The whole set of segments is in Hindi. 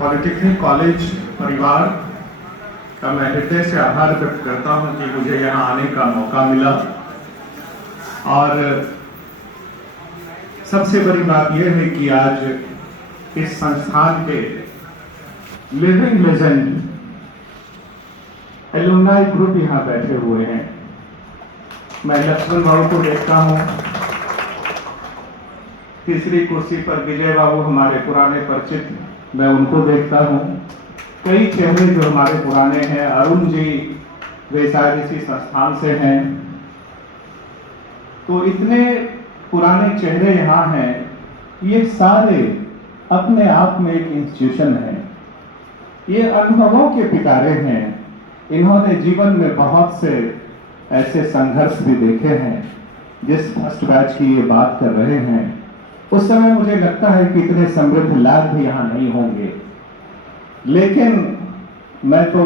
पॉलिटेक्निक कॉलेज परिवार का मैं हृदय से आभार व्यक्त करता हूं कि मुझे यहां आने का मौका मिला। और सबसे बड़ी बात यह है कि आज इस संस्थान के लिविंग लेजेंड एलुमनाई ग्रुप यहां बैठे हुए हैं। मैं लक्ष्मण बाबू को देखता हूं, तीसरी कुर्सी पर विजय बाबू हमारे पुराने परिचित, मैं उनको देखता हूं। कई चेहरे जो हमारे पुराने हैं, अरुण जी वे शायद इसी संस्थान से हैं। तो इतने पुराने चेहरे यहाँ हैं, ये सारे अपने आप में एक इंस्टीट्यूशन है। ये अनुभवों के पिटारे हैं। इन्होंने जीवन में बहुत से ऐसे संघर्ष भी देखे हैं। जिस फर्स्ट बैच की ये बात कर रहे हैं, उस समय मुझे लगता है कि इतने समृद्ध लाभ भी यहाँ नहीं होंगे। लेकिन मैं तो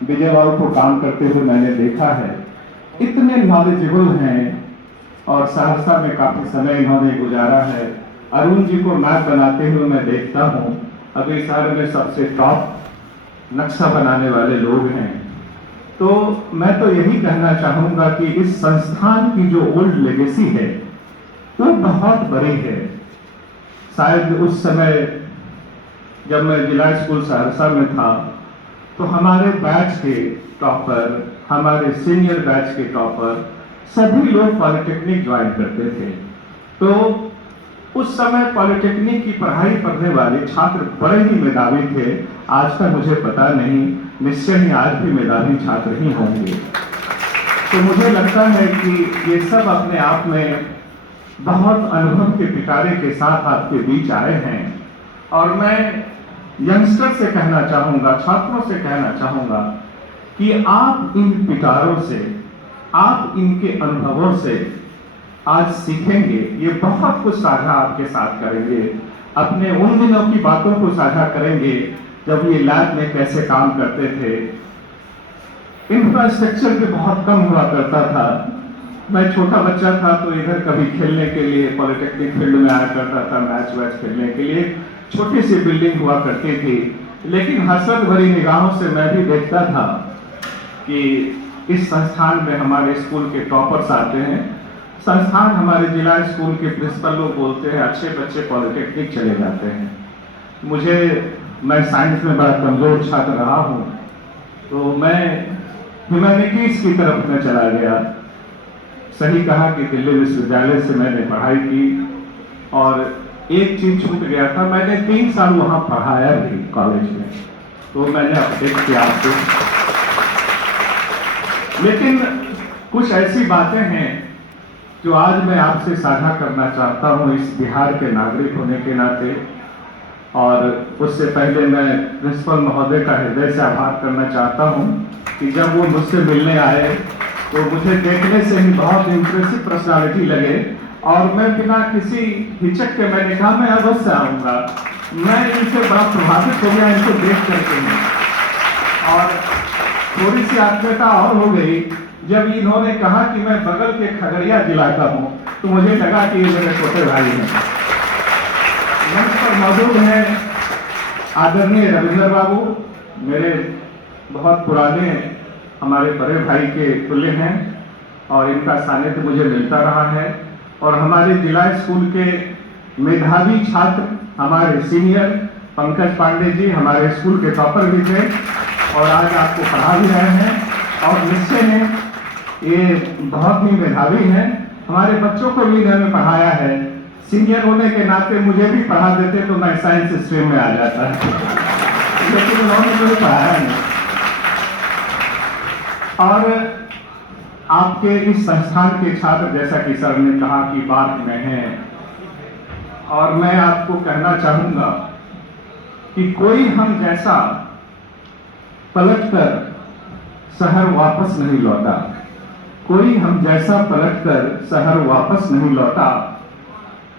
विजय बाबू को काम करते हुए मैंने देखा है, इतने नॉलेजेबल हैं और सहरसा में काफी समय इन्होंने गुजारा है। अरुण जी को मैप बनाते हुए मैं देखता हूँ, अभी शहर में सबसे टॉप नक्शा बनाने वाले लोग हैं। तो मैं तो यही कहना चाहूंगा कि इस संस्थान की जो ओल्ड लेगेसी है वो बहुत बड़ी है। शायद उस समय जब मैं जिला स्कूल सहरसा में था तो हमारे बैच के टॉपर, हमारे सीनियर बैच के टॉपर सभी लोग पॉलिटेक्निक ज्वाइन करते थे। तो उस समय पॉलिटेक्निक की पढ़ाई पढ़ने वाले छात्र बड़े ही मेधावी थे। आज का मुझे पता नहीं, निश्चय ही आज भी मेधावी छात्र ही होंगे। तो मुझे लगता है कि ये सब अपने आप में बहुत अनुभव के पिटारे के साथ आपके बीच आए हैं। और मैं यंगस्टर से कहना चाहूंगा, छात्रों से कहना चाहूंगा कि आप इन पिटारों से, आप इनके अनुभवों से आज सीखेंगे। ये बहुत कुछ साझा आपके साथ करेंगे, अपने उन दिनों की बातों को साझा करेंगे जब ये लैब में कैसे काम करते थे। इंफ्रास्ट्रक्चर भी बहुत कम हुआ करता था। मैं छोटा बच्चा था तो इधर कभी खेलने के लिए पॉलिटेक्निक फील्ड में आया करता था, मैच वैच खेलने के लिए। छोटी सी बिल्डिंग हुआ करती थी, लेकिन हसरत भरी निगाहों से मैं भी देखता था कि इस संस्थान में हमारे स्कूल के टॉपर्स आते हैं। संस्थान हमारे जिला स्कूल के प्रिंसिपल लोग बोलते हैं अच्छे बच्चे पॉलिटेक्निक चले जाते हैं। मैं साइंस में बड़ा कमजोर छात्र रहा हूँ, तो मैं ह्यूमैनिटीज की तरफ में चला गया। सही कहा कि दिल्ली विश्वविद्यालय से मैंने पढ़ाई की और एक चीज छूट गया था, मैंने 3 साल वहां पढ़ाया भी कॉलेज में, तो मैंने अपडेट किया आपको। लेकिन कुछ ऐसी बातें हैं जो आज मैं आपसे साझा करना चाहता हूं इस बिहार के नागरिक होने के नाते। और उससे पहले मैं प्रिंसिपल महोदय का हृदय से आभार करना चाहता हूं कि जब वो मुझसे मिलने आए तो मुझे देखने से ही बहुत इंप्रेसिव पर्सनालिटी लगे और मैं बिना किसी हिचक के मैंने कहा मैं अवश्य आऊंगा। मैं इनसे बड़ा प्रभावित हो गया इनको देख करके। और थोड़ी सी आत्मीयता और हो गई जब इन्होंने कहा कि मैं बगल के खगड़िया जिला का हूं, तो मुझे लगा कि ये मेरे छोटे भाई हैं। मंच पर मौजूद हैं आदरणीय रविंद्र बाबू, मेरे बहुत पुराने हमारे बड़े भाई के तुल्य हैं और इनका सानिध्य मुझे मिलता रहा है। और हमारे जिला स्कूल के मेधावी छात्र हमारे सीनियर पंकज पांडे जी हमारे स्कूल के टॉपर भी थे और आज आपको पढ़ा भी रहे हैं। और निश्चय में ये बहुत ही मेधावी हैं, हमारे बच्चों को भी इन्होंने पढ़ाया है। सीनियर होने के नाते मुझे भी पढ़ा देते तो मैं साइंस स्ट्रीम में आ जाता है, लेकिन उन्होंने मुझे पढ़ाया नहीं। और आपके इस संस्थान के छात्र, जैसा कि सर ने कहा, कि बात में हैं। और मैं आपको कहना चाहूंगा कि कोई हम जैसा पलटकर शहर वापस नहीं लौटा, कोई हम जैसा पलटकर शहर वापस नहीं लौटा।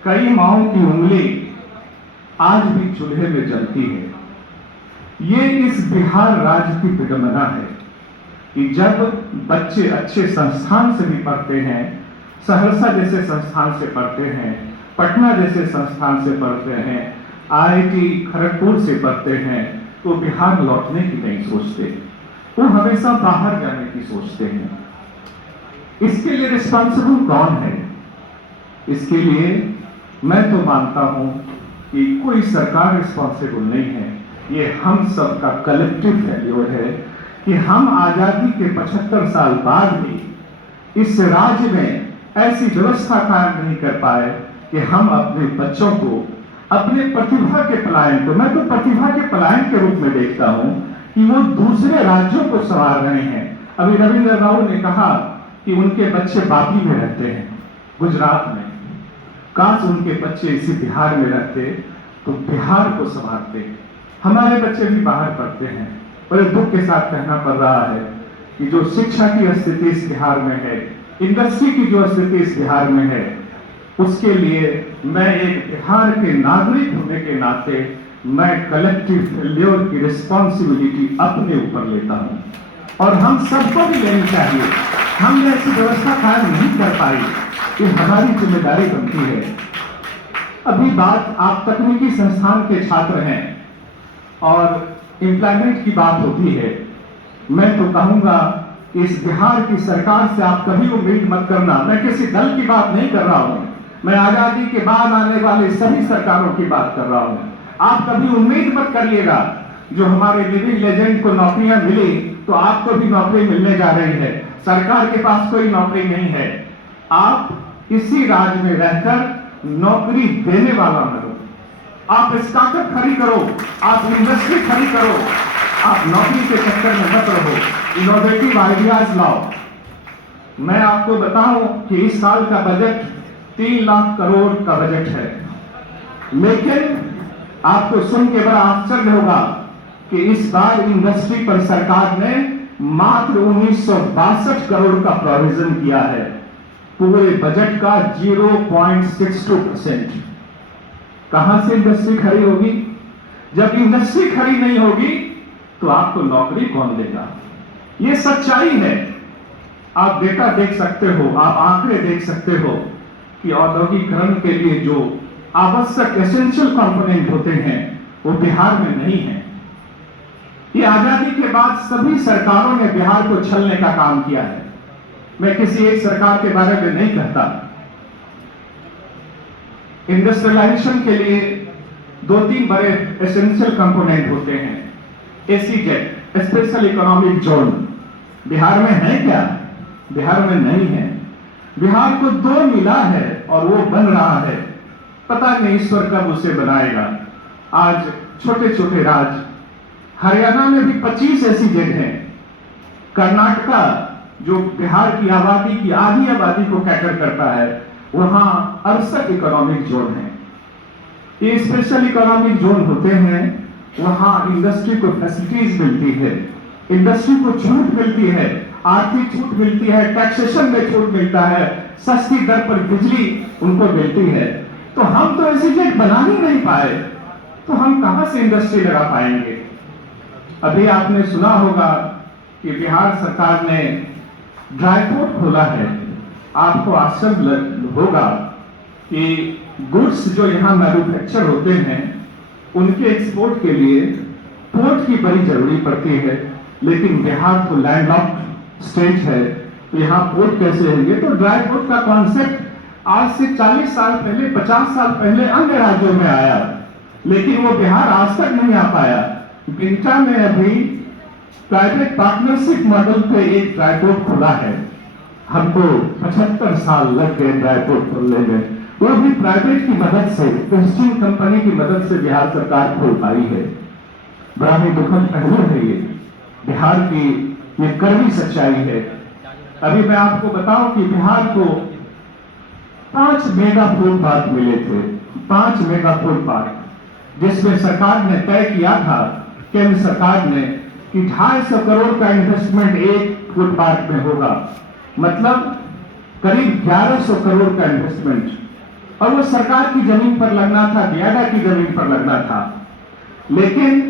कई माओं की उंगली आज भी चूल्हे में जलती है। ये इस बिहार राज्य की विडंबना है कि जब बच्चे अच्छे संस्थान से भी पढ़ते हैं, सहरसा जैसे संस्थान से पढ़ते हैं, पटना जैसे संस्थान से पढ़ते हैं, IIT खड़गपुर से पढ़ते हैं तो बिहार लौटने की नहीं सोचते, वो हमेशा बाहर जाने की सोचते हैं। इसके लिए रिस्पॉन्सिबल कौन है? इसके लिए मैं तो मानता हूं कि कोई सरकार रिस्पॉन्सिबल नहीं है, ये हम सब का कलेक्टिव फेल्योर है कि हम आजादी के 75 साल बाद भी इस राज्य में ऐसी व्यवस्था कायम नहीं कर पाए कि हम अपने बच्चों को अपने प्रतिभा के पलायन को, मैं तो प्रतिभा के पलायन के रूप में देखता हूं कि वो दूसरे राज्यों को संवार रहे हैं। अभी रविंद्र राव ने कहा कि उनके बच्चे बापी में रहते हैं, गुजरात में। काश उनके बच्चे इसी बिहार में रहते तो बिहार को संभालते। हमारे बच्चे भी बाहर पढ़ते हैं। बड़े दुख के साथ कहना पड़ रहा है कि जो शिक्षा की स्थिति इस बिहार में है, इंडस्ट्री की जो स्थिति इस बिहार में है, उसके लिए मैं एक बिहार के नागरिक होने के नाते मैं कलेक्टिव फेल्योर की रिस्पॉन्सिबिलिटी अपने ऊपर लेता हूं और हम सबको भी लेनी चाहिए। हमने ऐसी व्यवस्था कायम नहीं कर पाई, ये हमारी जिम्मेदारी बनती है। अभी बात, आप तकनीकी संस्थान के छात्र हैं और एम्प्लॉयमेंट की बात होती है। मैं तो कहूंगा कि इस बिहार की सरकार से आप कभी उम्मीद मत करना। मैं किसी दल की बात नहीं कर रहा हूं, मैं आजादी के बाद आने वाले सभी सरकारों की बात कर रहा हूं। आप कभी उम्मीद मत करिएगा जो हमारे लिविंग लेजेंड को नौकरियां मिली तो आपको भी नौकरी मिलने जा रही है। सरकार के पास कोई नौकरी नहीं है। आप इसी राज्य में रहकर नौकरी देने वाला बनो। आप स्टार्टअप खड़ी करो, आप इंडस्ट्री खड़ी करो, आप नौकरी के चक्कर में मत रहो, इनोवेटिव आइडियाज लाओ। मैं आपको बताऊं कि इस साल का बजट 3 लाख करोड़ का बजट है, लेकिन आपको सुन के बड़ा आश्चर्य होगा कि इस बार इंडस्ट्री पर सरकार ने मात्र 1962 करोड़ का प्रोविजन किया है। पूरे बजट का 0.62%। कहां से इंडस्ट्री खड़ी होगी? जब इंडस्ट्री खड़ी नहीं होगी तो आपको नौकरी कौन देगा? ये सच्चाई है। आप डेटा देख सकते हो, आप आंकड़े देख सकते हो कि औद्योगिकरण के लिए जो आवश्यक एसेंशियल कंपोनेंट होते हैं वो बिहार में नहीं है। ये आजादी के बाद सभी सरकारों ने बिहार को छलने का काम किया है। मैं किसी एक सरकार के बारे में नहीं कहता। इंडस्ट्रियलाइजेशन के लिए 2-3 बड़े एसेंशियल कंपोनेंट होते हैं। ACZ, special economic zone, Bihar में है क्या? बिहार में नहीं है। बिहार को 2 मिला है और वो बन रहा है। पता नहीं ईश्वर कब उसे बनाएगा। आज छोटे छोटे राज्य, हरियाणा में भी 25 एसीजेड हैं। कर्नाटका जो बिहार की आबादी की आधी आबादी को कैटर करता है, वहां 68 इकोनॉमिक जोन है। ये स्पेशल इकोनॉमिक जोन होते हैं, वहां इंडस्ट्री को फैसिलिटीज मिलती है, इंडस्ट्री को छूट मिलती है, आर्थिक छूट मिलती है, टैक्सेशन में छूट मिलता है, सस्ती दर पर बिजली उनको मिलती है। तो हम तो एसीजेड बना ही नहीं पाए, तो हम कहां से इंडस्ट्री लगा पाएंगे? अभी आपने सुना होगा कि बिहार सरकार ने ड्राई पोर्ट खोला है। आपको आश्चर्य होगा कि गुड्स जो यहां मैन्युफैक्चर होते हैं उनके एक्सपोर्ट के लिए पोर्ट की बड़ी जरूरी पड़ती है, लेकिन बिहार तो लैंडलॉक्ड स्टेट है, तो यहाँ पोर्ट कैसे होंगे? तो ड्राई पोर्ट का कॉन्सेप्ट आज से 40 साल पहले, 50 साल पहले अन्य राज्यों में आया, लेकिन वो बिहार आज तक नहीं आ पाया। बिहटा में अभी प्राइवेट पार्टनरशिप मॉडल पे एक ड्राई पोर्ट खुला है। हमको 75 साल लग गए ड्राई पोर्ट खोलने में, वो भी प्राइवेट की मदद से, वेस्टर्न कंपनी की मदद से बिहार सरकार खोल पाई है। बड़ा ही दुखद पहलू है ये, बिहार की ये कड़वी सच्चाई है। अभी मैं आपको बताऊं कि बिहार को 5 मेगा फूड पार्क मिले थे, 5 मेगा फूड पार्क, जिसमें सरकार ने तय किया था, केंद्र सरकार ने, कि 250 करोड़ का इन्वेस्टमेंट एक फूड पार्क में होगा, मतलब करीब 1100 करोड़ का इन्वेस्टमेंट, और वो सरकार की जमीन पर लगना था, बियाडा की जमीन पर लगना था। लेकिन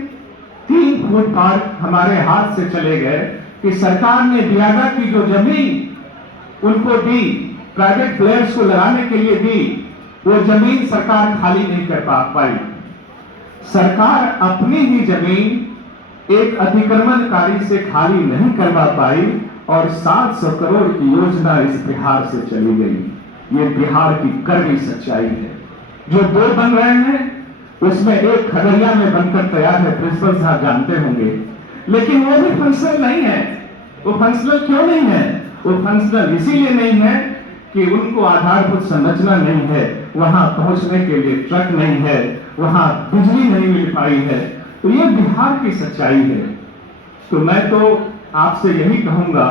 3 फूड पार्क हमारे हाथ से चले गए कि सरकार ने बियाडा की जो जमीन उनको दी, प्राइवेट प्लेयर्स को लगाने के लिए दी, वो जमीन सरकार खाली नहीं कर पाई। सरकार अपनी ही जमीन एक अतिक्रमणकारी से खाली नहीं करवा पाई और 700 करोड़ की योजना इस बिहार से चली गई। ये बिहार की कड़वी सच्चाई है। जो 2 बन रहे हैं उसमें एक खगड़िया में बनकर तैयार है, प्रिंसिपल साहब जानते होंगे, लेकिन वो भी फंक्शनल नहीं है। वो फंक्शनल क्यों नहीं है? वो फंक्शनल इसीलिए नहीं है कि उनको आधारभूत संरचना नहीं है, वहां पहुंचने के लिए ट्रक नहीं है, वहां बिजली नहीं मिल पाई है। तो ये बिहार की सच्चाई है। तो मैं तो आपसे यही कहूंगा,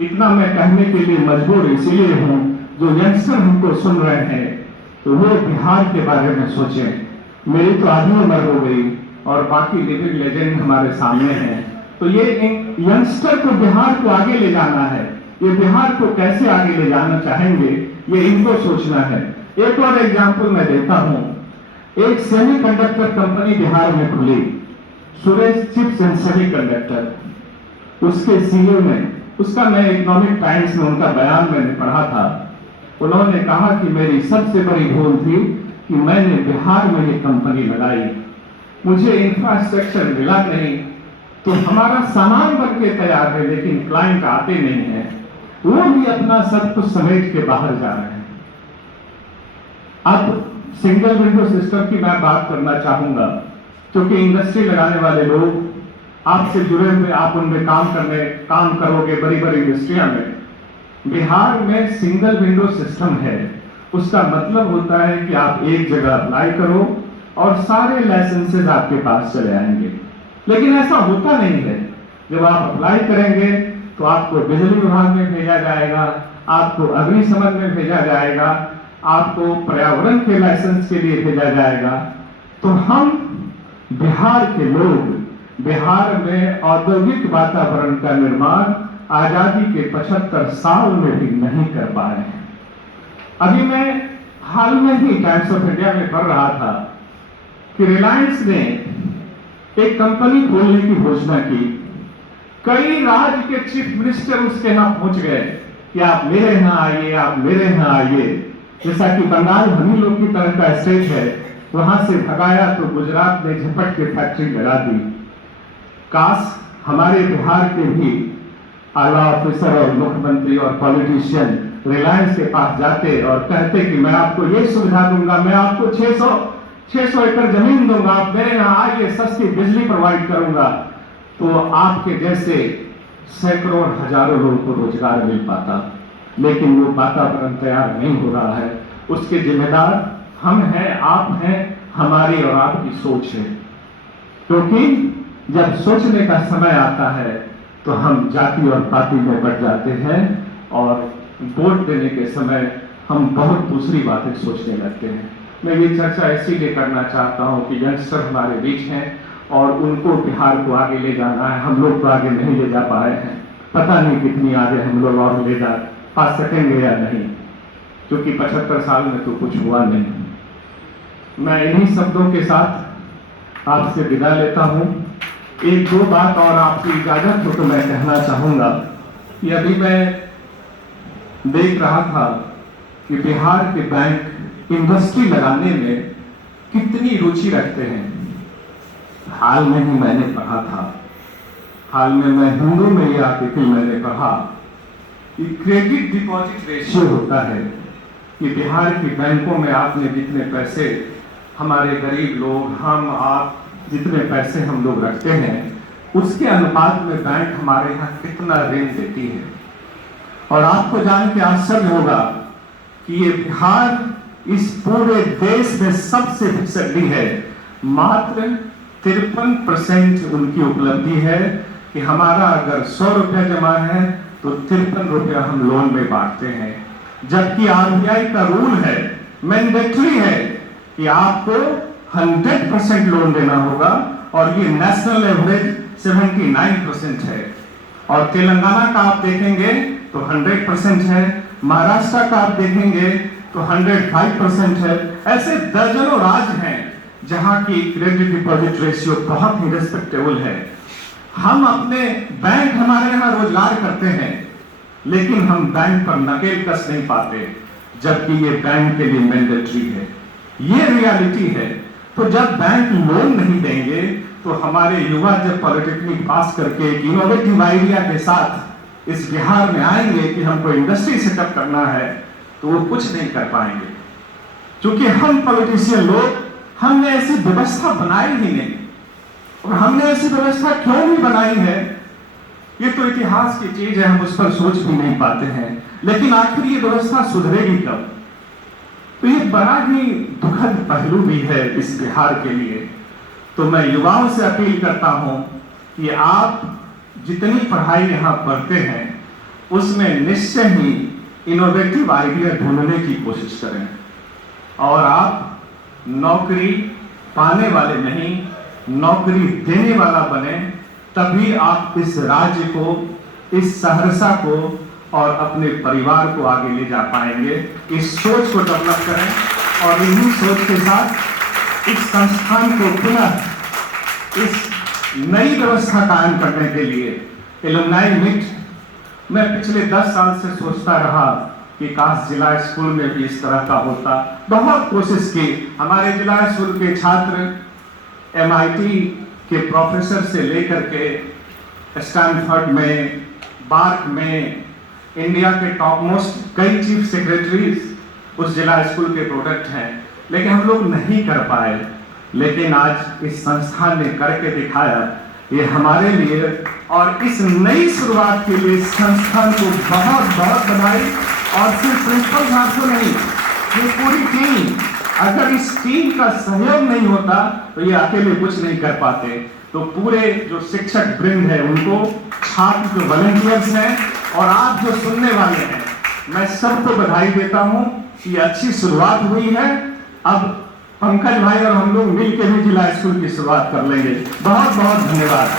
इतना मैं कहने के लिए मजबूर इसीलिए हूं, जो यंगस्टर हमको सुन रहे हैं तो वो बिहार के बारे में सोचें। मेरी तो आधी उम्र हो गई और बाकी लिविंग लेजेंड हमारे सामने हैं। तो ये यंगस्टर को बिहार को आगे ले जाना है। ये बिहार को कैसे आगे ले जाना चाहेंगे, ये इनको सोचना है। एक और एग्जाम्पल मैं देता हूं। एक सेमीकंडक्टर कंपनी बिहार में खुली, सुरेश चिप्स एंड सेमीकंडक्टर। उसके सीईओ ने, उसका मैं इकोनॉमिक टाइम्स में उनका बयान मैंने पढ़ा था। उन्होंने कहा कि मेरी सबसे बड़ी भूल थी कि मैंने बिहार में ये कंपनी लगाई। मुझे इंफ्रास्ट्रक्चर मिला नहीं, तो हमारा सामान बन के तैयार है लेकिन क्लाइंट आते नहीं है, वो भी अपना सब कुछ समेट के बाहर जा रहे हैं। अब सिंगल विंडो सिस्टम की मैं बात करना चाहूंगा, क्योंकि इंडस्ट्री लगाने वाले लोग आपसे जुड़े हुए, आप उनमें काम करोगे बड़ी बड़ी इंडस्ट्रिया में। बिहार में सिंगल विंडो सिस्टम है। उसका मतलब होता है कि आप एक जगह अप्लाई करो और सारे लाइसेंसेस आपके पास चले आएंगे। लेकिन ऐसा होता नहीं है। जब आप अप्लाई करेंगे तो आपको बिजली विभाग में भेजा जाएगा, आपको अग्निशमन में भेजा जाएगा, आपको पर्यावरण के लाइसेंस के लिए भेजा जाएगा। तो हम बिहार के लोग बिहार में औद्योगिक वातावरण का निर्माण आजादी के 75 साल में भी नहीं कर पाए हैं। अभी मैं हाल में ही टाइम्स ऑफ इंडिया में पढ़ रहा था कि रिलायंस ने एक कंपनी खोलने की घोषणा की। कई राज्य के चीफ मिनिस्टर उसके यहां पहुंच गए कि आप मेरे यहां आइए, आप मेरे यहां आइए। जैसा कि बंगाल हम ही लोग की तरह का स्टेट है, वहां से भगाया तो गुजरात ने झपट के फैक्ट्री लगा दी। काश हमारे बिहार के भी आला ऑफिसर और मुख्यमंत्री और पॉलिटिशियन रिलायंस के पास जाते और कहते कि मैं आपको ये सुविधा दूंगा, मैं आपको 600 एकड़ जमीन दूंगा, आप मेरे यहाँ आइए, सस्ती बिजली प्रोवाइड करूंगा। तो आपके जैसे सैकड़ों और हजारों लोगों को रोजगार मिल पाता। लेकिन वो वातावरण तैयार नहीं हो रहा है। उसके जिम्मेदार हम हैं, आप हैं, हमारी और आपकी सोच है। क्योंकि जब सोचने का समय आता है तो हम जाति और पार्टी में बढ़ जाते हैं और वोट देने के समय हम बहुत दूसरी बातें सोचने लगते हैं। मैं ये चर्चा इसीलिए करना चाहता हूँ कि यंगस्टर हमारे बीच हैं और उनको बिहार को आगे ले जाना है। हम लोग तो आगे नहीं ले जा पाए हैं, पता नहीं कितनी आगे हम लोग और ले जा पा सकेंगे या नहीं, क्योंकि 75 साल में तो कुछ हुआ नहीं। मैं इन्हीं शब्दों के साथ आपसे विदा लेता हूँ। एक दो बात और आपकी इजाजत हो तो मैं कहना चाहूंगा कि अभी मैं देख रहा था कि बिहार के बैंक इंडस्ट्री लगाने में कितनी रुचि रखते हैं। हाल में ही मैंने पढ़ा था, हाल में मैं हिंदू में यह आर्टिकल मैंने पढ़ा कि क्रेडिट डिपॉजिट रेशियो होता है कि बिहार के बैंकों में आपने जितने पैसे, हमारे गरीब लोग, हम आप जितने पैसे हम लोग रखते हैं उसके अनुपात में बैंक हमारे यहाँ कितना ऋण देती है। और आपको जान के आश्चर्य होगा कि ये बिहार इस पूरे देश में सबसे पिछड़ी है। मात्र 53% उनकी उपलब्धि है कि हमारा अगर 100 रुपया जमा है तो 53 रुपया हम लोन में बांटते हैं। जबकि आरबीआई का रूल है, मैंडेटरी है कि आपको 100% लोन देना होगा और ये नेशनल एवरेज 79% है। और तेलंगाना का आप देखेंगे तो 100% है, महाराष्ट्र का आप देखेंगे तो 105% है। ऐसे दर्जनों राज्य हैं जहां की क्रेडिट डिपॉजिट रेशियो बहुत ही रिस्पेक्टेबल है। हम अपने बैंक, हमारे यहाँ रोजगार करते हैं लेकिन हम बैंक पर नकेल कस नहीं पाते, जबकि ये बैंक के लिए मैंडेटरी है। ये रियलिटी है। तो जब बैंक लोन नहीं देंगे तो हमारे युवा जब पॉलिटेक्निक पास करके एक इनोवेटिव आइडिया के साथ इस बिहार में आएंगे कि हमको इंडस्ट्री सेटअप करना है, तो वो कुछ नहीं कर पाएंगे। क्योंकि हम पॉलिटिशियन लोग, हमने ऐसी व्यवस्था बनाई ही नहीं। और हमने ऐसी व्यवस्था क्यों नहीं बनाई है, ये तो इतिहास की चीज है, हम उस पर सोच भी नहीं पाते हैं। लेकिन आखिर ये व्यवस्था सुधरेगी कब? तो ये बड़ा ही दुखद पहलू भी है इस बिहार के लिए। तो मैं युवाओं से अपील करता हूं कि आप जितनी पढ़ाई यहां पढ़ते हैं उसमें निश्चय ही इनोवेटिव आइडिया ढूंढने की कोशिश करें, और आप नौकरी पाने वाले नहीं, नौकरी देने वाला बने। तभी आप इस राज्य को, इस सहरसा को और अपने परिवार को आगे ले जा पाएंगे। इस सोच को डेवलप करें और इन्हीं सोच के साथ इस संस्थान को पुनः इस नई व्यवस्था कायम करने के लिए एलुमनाई मीट, मैं पिछले 10 साल से सोचता रहा कि काश जिला स्कूल में भी इस तरह का होता। बहुत कोशिश की, हमारे जिला स्कूल के छात्र MIT के प्रोफेसर से लेकर के स्टैनफोर्ड में, बार्क में, इंडिया के टॉप मोस्ट कई चीफ सेक्रेटरीज उस जिला स्कूल के प्रोडक्ट हैं, लेकिन हम लोग नहीं कर पाए। लेकिन आज इस संस्थान ने करके दिखाया। ये हमारे लिए और इस नई शुरुआत के लिए संस्थान को बहुत बहुत बधाई। और सिर्फ प्रिंसिपल साहब को नहीं, ये पूरी टीम, अगर इस टीम का सहयोग नहीं होता तो ये अकेले कुछ नहीं कर पाते। तो पूरे जो शिक्षक वृंद है उनको, छात्र जो वॉलंटियर्स हैं और आप जो सुनने वाले हैं, मैं सबको बधाई देता हूं कि अच्छी शुरुआत हुई है। अब पंकज भाई और हम लोग मिलकर भी जिला स्कूल की शुरुआत कर लेंगे। बहुत बहुत धन्यवाद।